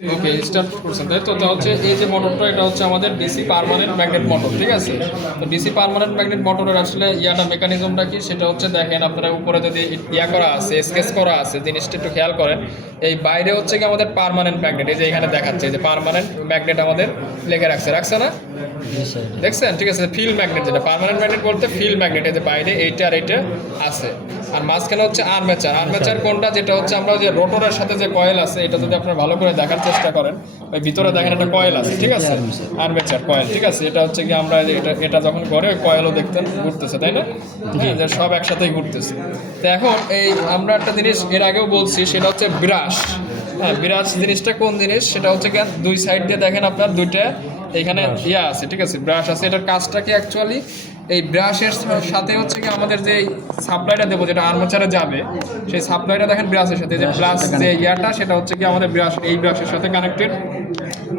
ওকে, start করছেন তাই তো। তা হচ্ছে এই যে মোটরটা, এটা হচ্ছে আমাদের ডিসি পার্মানেন্ট ম্যাগনেট মোটর, ঠিক আছে। তো ডিসি পার্মানেন্ট ম্যাগনেট মোটরের আসলে ইয়াটা মেকানিজমটা কি, সেটা হচ্ছে দেখেন আপনারা উপরে যদি ইয়া করা আছে, স্কেচ করা আছে, জিনিসটা একটু খেয়াল করেন। এই বাইরে হচ্ছে কি আমাদের পার্মানেন্ট ম্যাগনেট, এই যে এখানে দেখাচ্ছে যে পার্মানেন্ট ম্যাগনেট আমাদের লেগে রাখছে না, দেখছেন, ঠিক আছে। ফিল্ড ম্যাগনেট, যেটা পার্মানেন্ট ম্যাগনেট বলতে ফিল্ড ম্যাগনেট, এই যে বাইরে এইটা আর এইটা আছে। আর মাঝখানে হচ্ছে আর্মেচার। আর্মেচার কোনটা, যেটা হচ্ছে আমরা যে রোটরের সাথে যে কয়েল আছে, এটা যদি আপনারা ভালো করে দেখার চেষ্টা করেন, ওই ভিতরে দেখেন একটা কয়েল আছে, ঠিক আছে, আর্মেচার কয়েল, ঠিক আছে। এটা হচ্ছে কি আমরা এটা এটা যখন করে ওই কয়েলও দেখতেন ঘুরতেছে, তাই না, হ্যাঁ, যে সব একসাথেই ঘুরতেছে। তো এখন এই আমরা একটা জিনিস এর আগেও বলছি, সেটা হচ্ছে ব্রাশ। হ্যাঁ, ব্রাশ জিনিসটা কোন জিনিস, সেটা হচ্ছে কি দুই সাইড দিয়ে দেখেন আপনার দুইটা এখানে ইয়া আছে, ঠিক আছে, ব্রাশ আছে। এটার কাজটা কি অ্যাকচুয়ালি এই ব্রাশের সাথে হচ্ছে কি আমাদের যে সাপ্লাইটা দেবো, যেটা আর্মেচারে যাবে, সেই সাপ্লাইটা দেখেন ব্রাশের সাথে, যে প্লাস যে ইয়াটা, সেটা হচ্ছে কি আমাদের ব্রাশ, এই ব্রাশের সাথে কানেক্টেড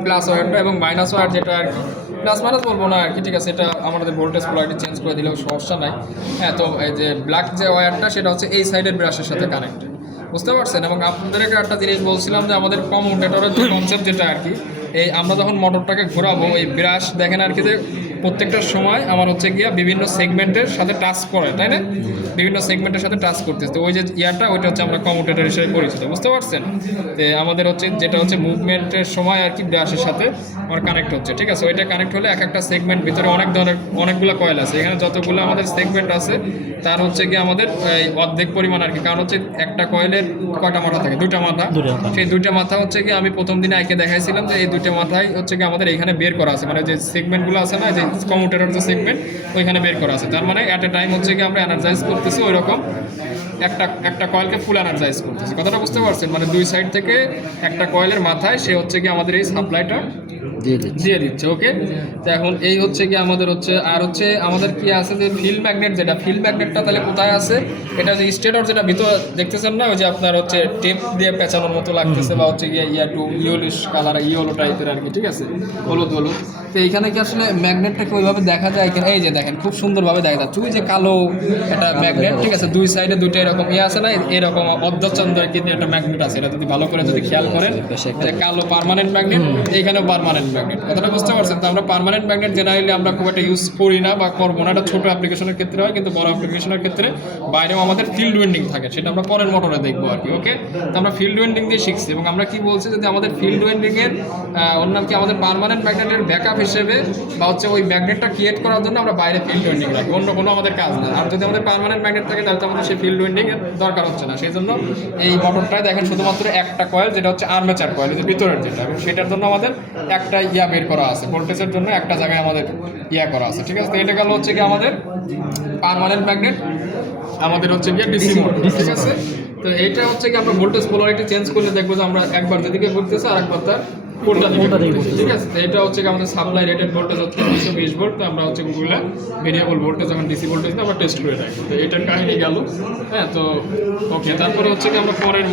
প্লাস ওয়্যারটা, এবং মাইনাস ওয়্যার যেটা আর কি, প্লাস মাইনাস বলবো না আর কি, ঠিক আছে, এটা আমাদের ভোল্টেজ পোলারিটি চেঞ্জ করে দিলেও সমস্যা নাই। হ্যাঁ, তো এই যে ব্ল্যাক যে ওয়্যারটা, সেটা হচ্ছে এই সাইডের ব্রাশের সাথে কানেক্টেড, বুঝতে পারছেন। এবং আপনাদেরকে একটা জিনিস বলছিলাম যে আমাদের কমিউটেটরের যে কনসেপ্ট, যেটা আর কি, এই আমরা যখন মোটরটাকে ঘোরাবো, এই ব্রাশ দেখেন আর কি, যে প্রত্যেকটা সময় আমার হচ্ছে গিয়া বিভিন্ন সেগমেন্টের সাথে টাচ করে, তাই না, বিভিন্ন সেগমেন্টের সাথে টাচ করতেছে। তো ওই যে ইয়াটা, ওইটা হচ্ছে আমরা কমিউটেটর হিসেবে পরিচিত, বুঝতে পারছেন। তো আমাদের হচ্ছে যেটা হচ্ছে মুভমেন্টের সময় আর কি ব্রাশের সাথে আমার কানেক্ট হচ্ছে, ঠিক আছে। ওইটা কানেক্ট হলে এক একটা সেগমেন্ট ভিতরে অনেক ধরনের অনেকগুলো কয়েল আছে, এখানে যতগুলো আমাদের সেগমেন্ট আছে তার হচ্ছে গিয়ে আমাদের এই অর্ধেক পরিমাণ আর কি। কারণ হচ্ছে একটা কয়েলের কয়টা মাথা থাকে, দুইটা মাথা। সেই দুইটা মাথা হচ্ছে কি আমি প্রথম দিনে আইকে দেখাইছিলাম যে এই দুইটা মাথায় হচ্ছে কি আমাদের এখানে বের করা আছে, মানে যে সেগমেন্টগুলো আছে না, যে কমিউটেটর যে সেগমেন্ট, ওইখানে বের করা আছে। তার মানে অ্যাট এ টাইম হচ্ছে কি আমরা এনার্জাইজ করতেছি ওই রকম একটা কয়েলকে ফুল এনার্জাইজ করতেছি, কথাটা বুঝতে পারছেন। মানে দুই সাইড থেকে একটা কয়েলের মাথায় সে হচ্ছে কি আমাদের এই সাপ্লাইটা দিয়ে দিচ্ছে, ওকে। তো এখন এই হচ্ছে কি আমাদের হচ্ছে, আর হচ্ছে আমাদের কি আছে যে ফিল্ড ম্যাগনেট, যেটা ফিল্ড ম্যাগনেটটা তাহলে কোথায় আছে, এটা যে স্টেটর, যেটা ভিতর দেখতেছেন না, ওই যে আপনার হচ্ছে টেপ দিয়ে পেঁচানোর মতো লাগতেছে, বা হচ্ছে গিয়ে একটু ইয়েলোইশ কালার, ইয়েলো টাইপের আর কি, ঠিক আছে, হলুদ হলুদ। তো এইখানে কি আসলে ম্যাগনেটটাকে ওইভাবে দেখা যায় এখানে, এই যে দেখেন খুব সুন্দরভাবে দেখা যাচ্ছে, ওই যে কালো একটা ম্যাগনেট, ঠিক আছে, দুই সাইডে দুইটা এরকম ইয়ে আছে না, এরকম অর্ধচন্দ্রের কিন্তু একটা ম্যাগনেট আছে। এটা যদি ভালো করে যদি খেয়াল করেন, যে কালো পার্মানেন্ট ম্যাগনেট, এইখানেও পার্মানেন্ট ম্যাগনেট, কথাটা বুঝতে পারছেন। তো আমরা পার্মানেন্ট ম্যাগনেট জেনারেলি আমরা খুব একটা ইউজ করি না বা করবো না, এটা ছোটো অ্যাপ্লিকেশনের ক্ষেত্রে হয়, কিন্তু বড় অ্যাপ্লিকেশনের ক্ষেত্রে বাইরেও আমাদের ফিল্ড উইন্ডিং থাকে, সেটা আমরা পরের মোটরে দেখবো আর কি, ওকে। তো আমরা ফিল্ড উইন্ডিং দিয়ে শিখছি, এবং আমরা কি বলছি, যদি আমাদের ফিল্ড উইন্ডিংয়ের ওর নাম কি, আমাদের পার্মানেন্ট ম্যাগনেটের ব্যাকআপ হিসেবে, বা হচ্ছে ওই ম্যাগনেটটা ক্রিয়েট করার জন্য আমরা বাইরে ফিল্ড উইন্ডিং রাখি, অন্য কোনো আমাদের কাজ না। আর যদি আমাদের পার্মানেন্ট ম্যাগনেট থাকে, তাহলে তো আমাদের সেই ফিল্ড উইন্ডিংয়ের দরকার হচ্ছে না। সেই জন্য এই মোটরটায় দেখেন শুধুমাত্র একটা কয়েল, যেটা হচ্ছে আর্মেচার কয়েল, যে ভিতরের যেটা, এবং সেটার জন্য আমাদের একটা ইয়া বের করা আছে, ভোল্টেজের জন্য একটা জায়গায় আমাদের ইয়া করা আছে, ঠিক আছে। তো এটা গেল হচ্ছে কি আমাদের পার্মানেন্ট ম্যাগনেট, আমাদের হচ্ছে গিয়ে ডিসি মোটর, ঠিক আছে। তো এইটা হচ্ছে কি আমরা ভোল্টেজ পোলারিটি চেঞ্জ করলে দেখবো যে আমরা একবার যেদিকে ঘুরতেছে আর একবার তার কোনটা দিকে ঘুরতেছে, ঠিক আছে। তো এটা হচ্ছে কি আমাদের সাপ্লাই রেটেড ভোল্টেজ হচ্ছে 220 ভোল্ট। তো আমরা হচ্ছে গুগলে ভেরিয়েবল ভোল্টেজ যখন ডিসি ভোল্টেজ আমরা টেস্ট করে রাখবো। তো এটার কাহিনী গেল, হ্যাঁ। তো ওকে, তারপরে হচ্ছে কি আমরা পরের